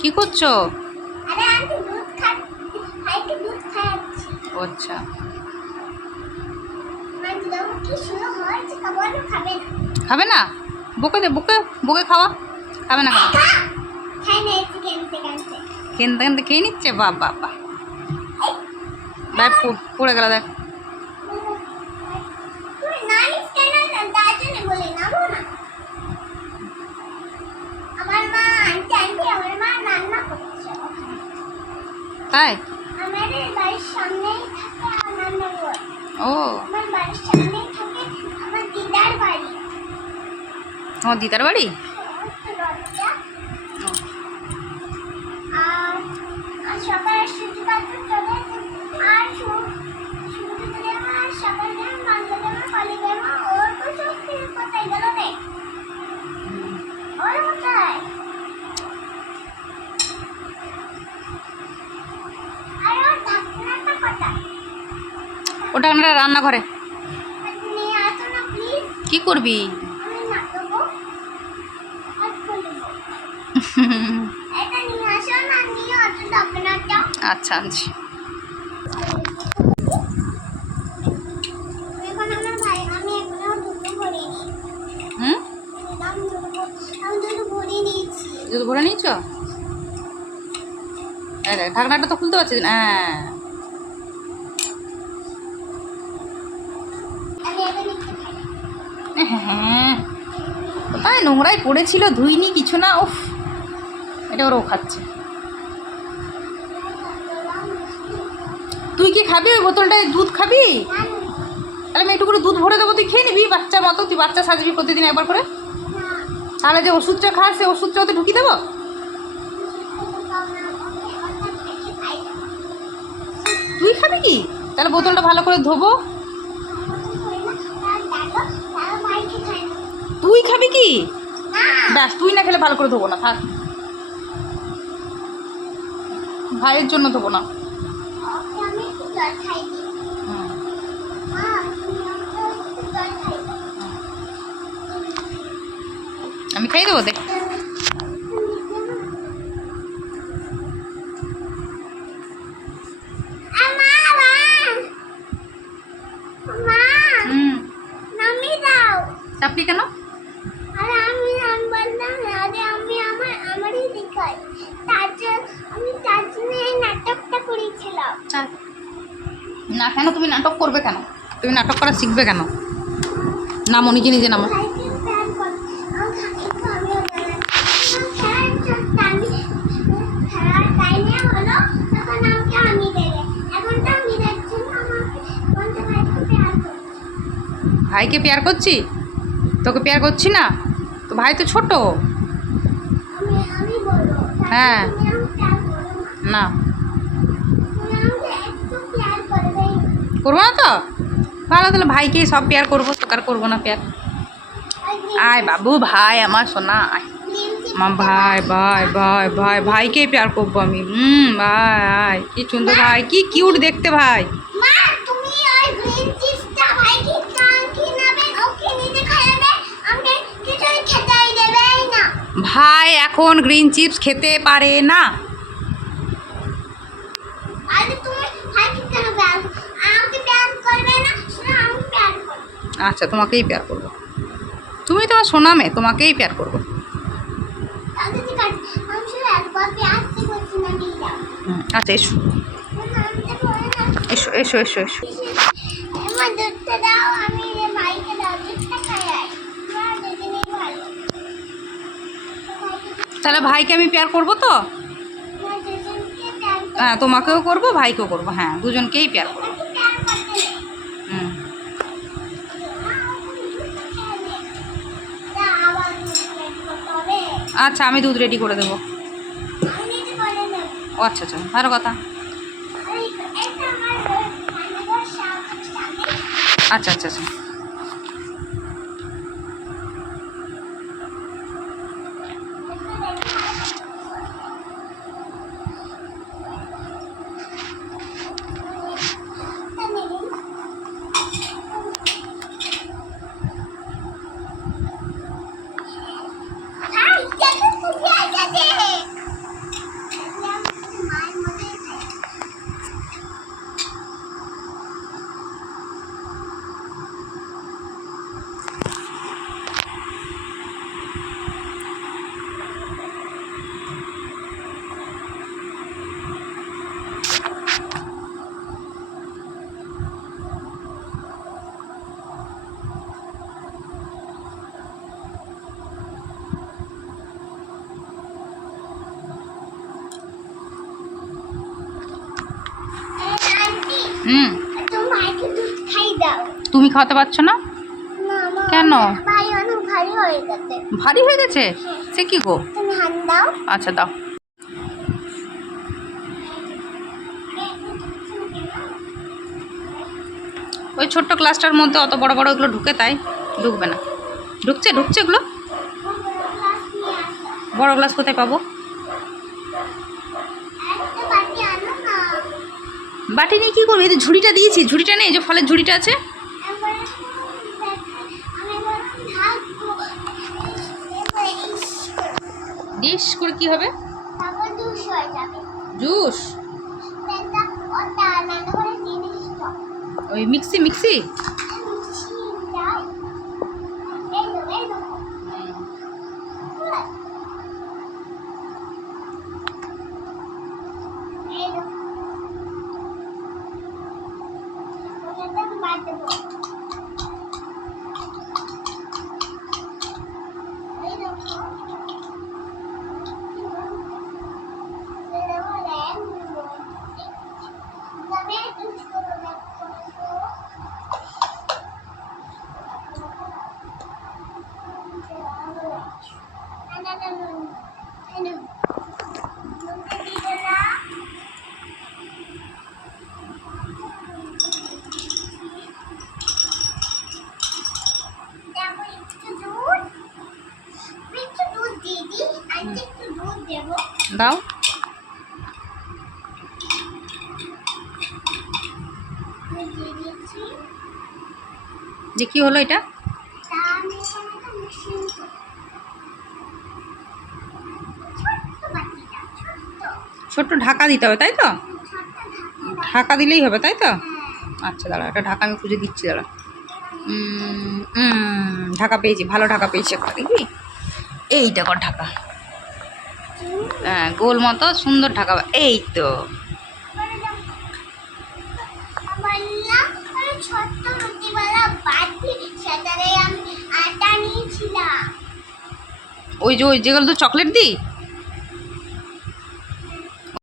কি করছো? আরে আন্টি দুধ ভাইকে দুধ খাওয়াচ্ছি। আচ্ছা, আন্টি দাও কি শুরু হয়েছে, খাবার খাবে না। খাবে না? বকে দে, বকে বকে খাওয়া। খাবে না কেন? খাই না, একটু কেনতে কেনতে কেনতে কেনতে খেয়ে নিচ্ছে। বাপ বাপ বাপ, দেখ পড়ে গেল দেখ। তুমি নাইস কেন তার জন্য বলি নামো না। আমার মা আন্টি আমার মা রান্না করছে ওখানে। তাই? আমাদের বাড়ির সামনেই থাকে আমার নগর। ও, আমার বাড়ির সামনেই থাকে আমার দিদার বাড়ি। তোমার দিদার বাড়ি? ও, আর সকালে সুজি কাটতে চলে, আর সুজি তুলে আমার সকালে দেন মাংস দেন কালি দেন ওর তো সব কিছু কোথায় গেল রে, ওর কোথায়? আর ওর ঢাকনাটা কোথায়? ওটা আমরা রান্নাঘরে। নিয়ে আসো না প্লিজ। কি করবি? আমি না দেবো আর বলবো এটা নিয়ে আসো না, নিয়ে আসো ঢাকনাটা। আচ্ছা আনছি। এখন আমার ভাই আমি এখনো দুটো ভরিনি। হুম, আমি দুটো ভরিয়ে নিয়েছি। দুধ ভরে নিয়েছ? ঢাকনাটা তো খুলতে পারছিস না। আমি এটা নিতে খাই। হ্যাঁ, কোথায় নোংরাই পড়েছিল, ধুইনি কিছু না। উফ, এটা ওরাও খাচ্ছে। তুই কি খাবি? ওই বোতলটায় দুধ খাবি? তাহলে আমি একটু করে দুধ ভরে দেবো, তুই খেয়ে নিবি বাচ্চা মতো। তুই বাচ্চা সাজবি প্রতিদিন একবার করে। তাহলে যে ওষুধটা খাস সে ওষুধটা ওতে ঢুকিয়ে দেবো। তুই খাবি কি? তাহলে বোতলটা ভালো করে ধোবো। তুই খাবি কি? ব্যাস, তুই না খেলে ভালো করে ধোবো না, থাক। ভাইয়ের জন্য ধোবো না। আমি খাই দেবো, দেখ। হুম, চাপলি কেন? নাটকটা করেছিলাম। না, কেন তুমি নাটক করবে কেন? তুমি নাটক করা শিখবে কেন? নামো, নিজে নিজে নামো। ভাইকে পেয়ার করছি? তোকে পেয়ার করছি না তো? ভাই তো ছোট। হ্যাঁ, না করবো না তো? ভালো, তাহলে ভাইকেই সব পেয়ার করবো, তোকে আর করবো না পেয়ার। আয় বাবু, ভাই আমার সোনা, আয় আমার ভাই। ভাই ভাই ভাই ভাইকেই পেয়ার করবো আমি। ভাই আয়, কি সুন্দর ভাই, কি কিউট দেখতে ভাই। ভাই এখন গ্রিন চিপস খেতে পারে না। আচ্ছা, তোমাকেই পেয়ার করবো। তুমি তো আমার সোনা মেয়ে, তোমাকেই পেয়ার করবো। আচ্ছা, এসো এসো এসো এসো এসো। তাহলে ভাইকে আমি পেয়ার করবো তো? হ্যাঁ, তোমাকেও করবো, ভাইকেও করবো। হ্যাঁ, দুজনকেই পেয়ার করবো। হুম, আচ্ছা, আমি দুধ রেডি করে দেবো। ও আচ্ছা আচ্ছা, ভালো কথা। আচ্ছা আচ্ছা আচ্ছা। হুম, তুমি ভাইকে দুধ খাই দাও। তুমি খাওয়াতে পারছো না? না মা, কেন? ভাই অনেক ভারী হয়ে গেছে। ভারী হয়ে গেছে? সে কি গো? তুমি হাত দাও। আচ্ছা দাও। ওই ছোট্ট ক্লাসটার মধ্যে অত বড় বড় এগুলো ঢুকে, তাই ঢুকবে না। ঢুকছে ঢুকছে এগুলো। গ্লাস নিয়ে আসো। বড় গ্লাস কোথায় পাবো? একটা বাটি আনো না। বাটি নিয়ে কী করবো? এই যে ঝুড়িটা দিয়েছি, ঝুড়িটা নেই, এই যে ফলের ঝুড়িটা আছে। এবারে আমি বললাম ঢাকবো। এবারে ডিশ করে কি হবে? তারপর দুষ হয়ে যাবে। জুস? সেটা ওটা আলাদা করে জিনিসটা। ওই মিক্সি মিক্সি? যাই। এই তো, এই তো। এই তো। ওটাতে আমি বাদ দেবো। এই দেখো। এই দেখো, ল্যাম্প দেবো। তবে জুস করবো, দেখো। না, না, না, না। এই নাও। দুধে দিয়ে দিলাম। দেখো একটু দুধ। একটু দুধ দিয়ে দিই। আর একটু দুধ দেবো। দাও। দুধ দিয়ে দিয়েছি। যে কি হলো এটা? তা আমি এখানে একটা মেশিন করবো। ছোট্ট বাটিটা, ছোট্ট। ছোট্ট ঢাকা দিতে হবে, তাই তো? ছোট্ট ঢাকনা। ঢাকা দিলেই হবে, তাই তো? হ্যাঁ। আচ্ছা দাঁড়া, একটা ঢাকা আমি খুঁজে দিচ্ছি, দাঁড়া। ঢাকা পেয়েছি, ভালো ঢাকা পেয়েছি একটা, দেখবি? এইটা কর ঢাকা। হ্যাঁ, গোল মতো সুন্দর ঢাকা। এই তো। বললাম ওই ছোট্ট রুটিওয়ালা বাটি, সেটারে আমি আটা নিয়েছিলাম। ওই যে ওই যেগুলো তো চকলেট দিই,